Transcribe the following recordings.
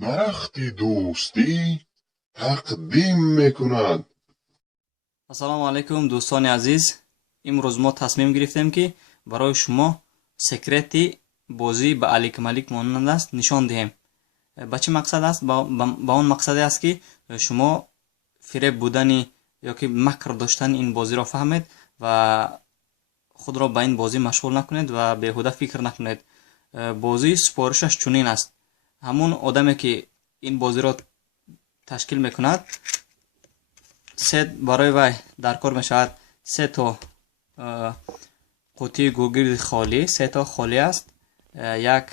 درخت دوستی تقدیم میکند. ассалому алайкум дӯстони азиз. имрӯз мо тасмим гирифтем ки барои шумо секрети бозӣ ба алик малик монанд аст нишон диҳем. ба чӣ мақсад аст? ба он мақсаде аст ки шумо фиреб будани ёки макр доштани ин бозиро фаҳмед ва худро ба ин бозӣ машғул накунед ва беҳуда фикр накунед. бозӣ супоришаш чунин аст: ҳамун одаме ки ин бозиро ташкил мекунад, барои вай даркор мешавад се то қутии гулгирди холӣ, се то холӣ аст, як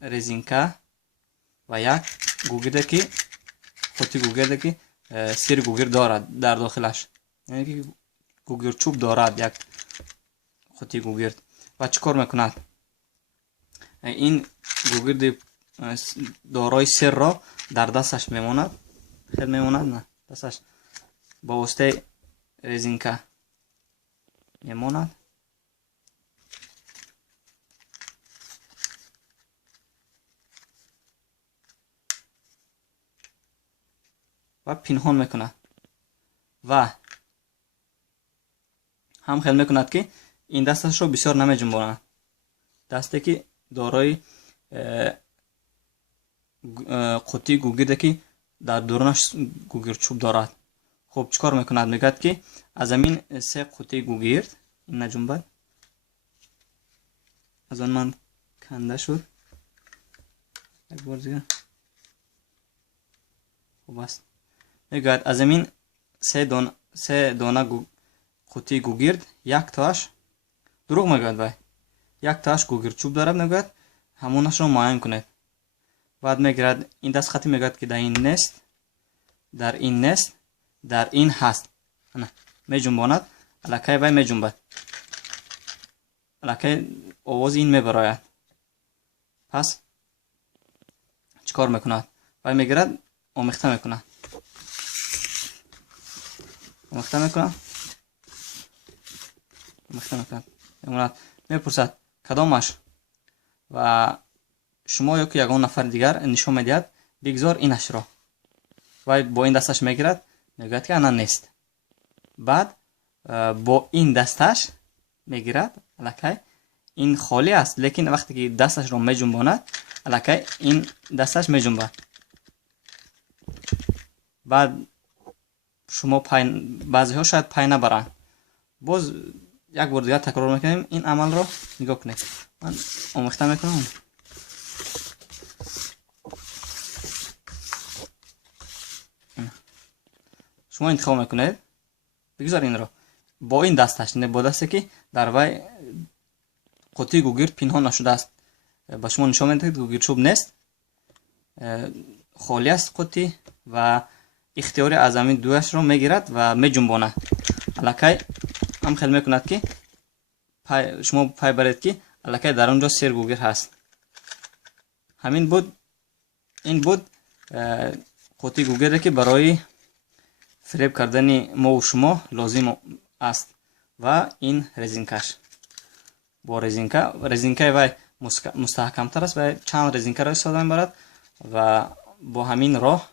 резинка ва як гулгирде ки қутии гулгирде ки сири гулгирд дорад дар дохилаш, яъне ки гулгирдчӯб дорад як қутии гулгирд. ва чӣ кор мекунад? ин гулгирди дорои сирро дар дасташ мемонад, хел мемонад, на дасташ با واسطه резинка میماند و پنهان میکند و هم خیال میکند که این دستش رو بسیار نمیجنباند. دسته که دارای قوطی گوگرده که در دورانش گوگردچوب دارد. خب چیکار میکند؟ میگه که از همین سه قوطی گوگرد این نجنبد، از آن من کنده شد یک بار دیگه. خب است، میگه از همین سه دانه قوطی گوگرد یک تاش دروغ میگه وای یک تاش گوگرد چوب دارد، میگه همونش رو معاین کنید. بعد میگه این دست خطی میگه که در این نیست، در این نیست، در این هست. نه میجنباند، الکی وای میجنبد، الکی آواز این میبراید. پس چیکار میکند؟ وای میگیرد آمیخته میکند، آمیخته میکند، آمیخته میکند. میپرسد کدامش؟ و شما یا که یگان نفر دیگر نشان میدهد بگذار اینش را. وای با این دستش میگیرد، میگوید که آن نیست. بعد با این دستش میگیرد، الکی این خالی است، لیکن وقتی که دستش رو میجنباند الکی این دستش میجنبد. بعد شما بعضی ها شاید پای نبرند. باز یک بار دیگر تکرار میکنیم این عمل رو نگاه کنید. من آمیخته میکنم. شما انتخاب میکنید بگذار این رو با این دستش، نه با دستی که در وی قوطی گوگرد پنهان نشده است. با شما نشان میدهد گوگرد چوب نیست، خالی است قوطی و اختیاری از همین دویش رو میگیرد و میجنباند. الکی هم خیال میکند که شما پای برید که الکی در اونجا سیر گوگرد هست. همین بود، این بود قوطی گوگرد که برای فریب کردن ما و شما لازم است. و این رزینکش با رزینکه وای مستحکمتر است و چند رزینکه را استفاده میبرد و با همین راه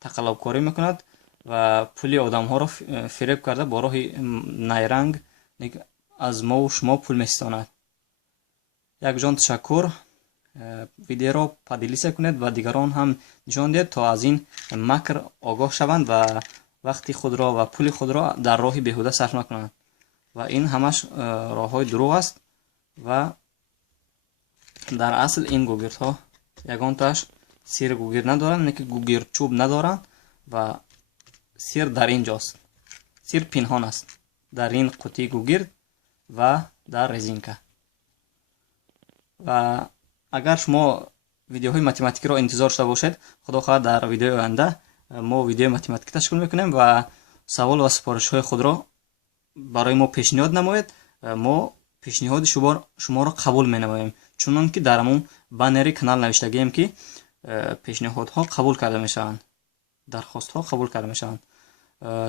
تقلب کاری میکند و پولی آدم ها را فریب کرده با راه نیرنگ از ما و شما پول میستاند. یک جان تشکر. ویدیو را پادلیسه کنید و دیگران هم نشان دهید تا از این مکر آگاه شوند و وقتی خود را و پول خود را در راه بیهوده صرف نکنند. و این همش راه های دروغ است و در اصل این گوگرد ها یگان تاش سیر گوگرد ندارند، نه که گوگرد چوب ندارند و سیر در اینجاست. سیر پنهان است در این قوطی گوگرد و در رزینکه. و اگر شما ویدیوهای متماتیکی را انتظار داشته باشید، خدا خواهد در ویدیو آینده ما ویدیو متماتیکی تشکیل میکنیم و سوال و سفارش های خود را برای ما پیشنهاد نمایید. ما پیشنهاد شما را قبول می چون که در همون بنر کانال نوشتگیم که پیشنهاد ها قبول کرده میشوند، درخواست ها قبول کرده میشوند.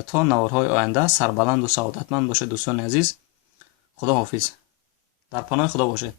تا نوارهای آینده سربلند و سعادتمند باشید دوستان عزیز. خدا حافظ. در پناه خدا باشید.